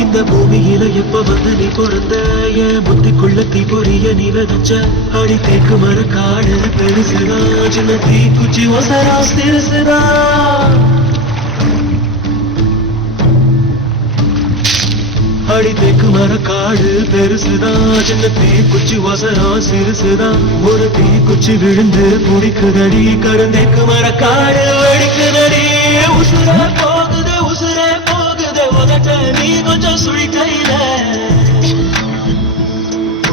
இந்த பூமியில எப்ப வந்து நீ பிறந்த என் புத்திக்குள்ள தீ பொரிய நீ விதைச்ச அடி தேக்கு மர காடு பெருசுதா சின்ன தீ குச்சி ஒசரா சிறுசுதா அடி தேக்கு மர காடு பெருசுதா சின்ன தீ குச்சி ஒசரா சிறுசுதா ஒரு தீ குச்சி விழுந்து புடிக்குதடி கருந்தேக்கு மர காடு வெடிக்குதடி உசுரா போகுது உசுரே போகுது உதட்ட நீ கொஞ்சம் சுழி கையில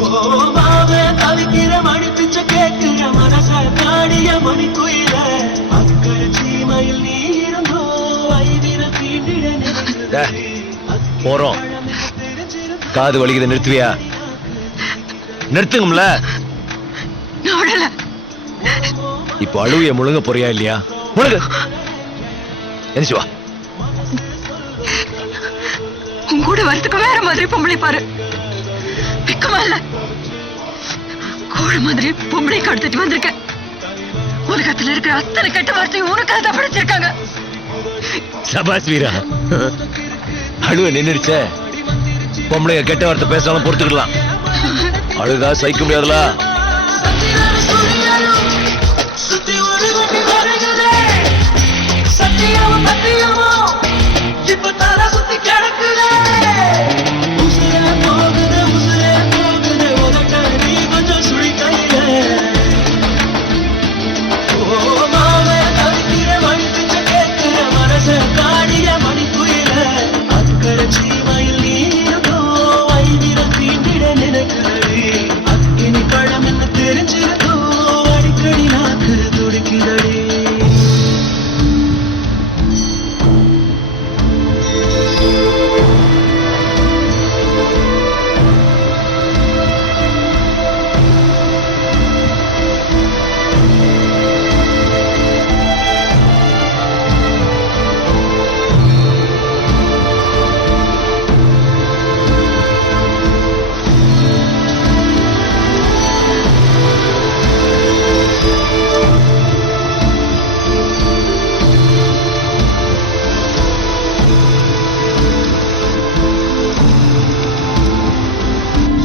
ஓ மாவே தவிக்கிற மணி பிச்சை கேட்கிற மனச காடிய மணி குயில அக்கறை சீமையில் நீ இருந்தோ ஐதிர தீண்டிட போறோம் காது வலிக்குது நிறுத்துவியா நிறுத்துங்கம்ல இப்போ அழுவிய முழுங்க போறியா இல்லையா முழுங்க நினைச்சு வா உன் கூட வரதுக்கு வேற மாதிரி பொம்பளை பாரு வெக்கமா இல்ல கூட மாதிரி பொம்பளை கடத்திட்டு வந்திருக்க உலகத்துல இருக்கிற அத்தனை கெட்ட வார்த்தையும் உனக்காக தான் படிச்சிருக்காங்க சபாஸ் வீரா அழுவ நின்னுடுச்ச பொம்பளைங்க கெட்ட வார்த்தை பேசாலும் பொறுத்துக்கலாம் அழுதா சகிக்க முடியாதுல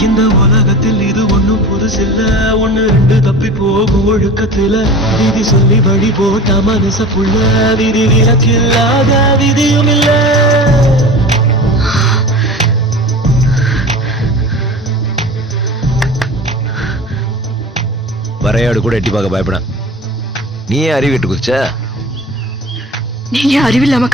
இந்த உலகத்தில் இது ஒண்ணும் புதுசில்ல ஒண்ணு ரெண்டு தப்பி போகும் ஒழுக்கத்துல விதி சொல்லி வழி போட்ட மனசுக்குள்ள விதி விலக்கில்லாத விதியும் இல்ல வரையாடு கூட எட்டி பார்க்க பயப்பட நீ ஏன் அறிவிட்டு குதிச்ச நீங்க அறிவில்லாமக்கா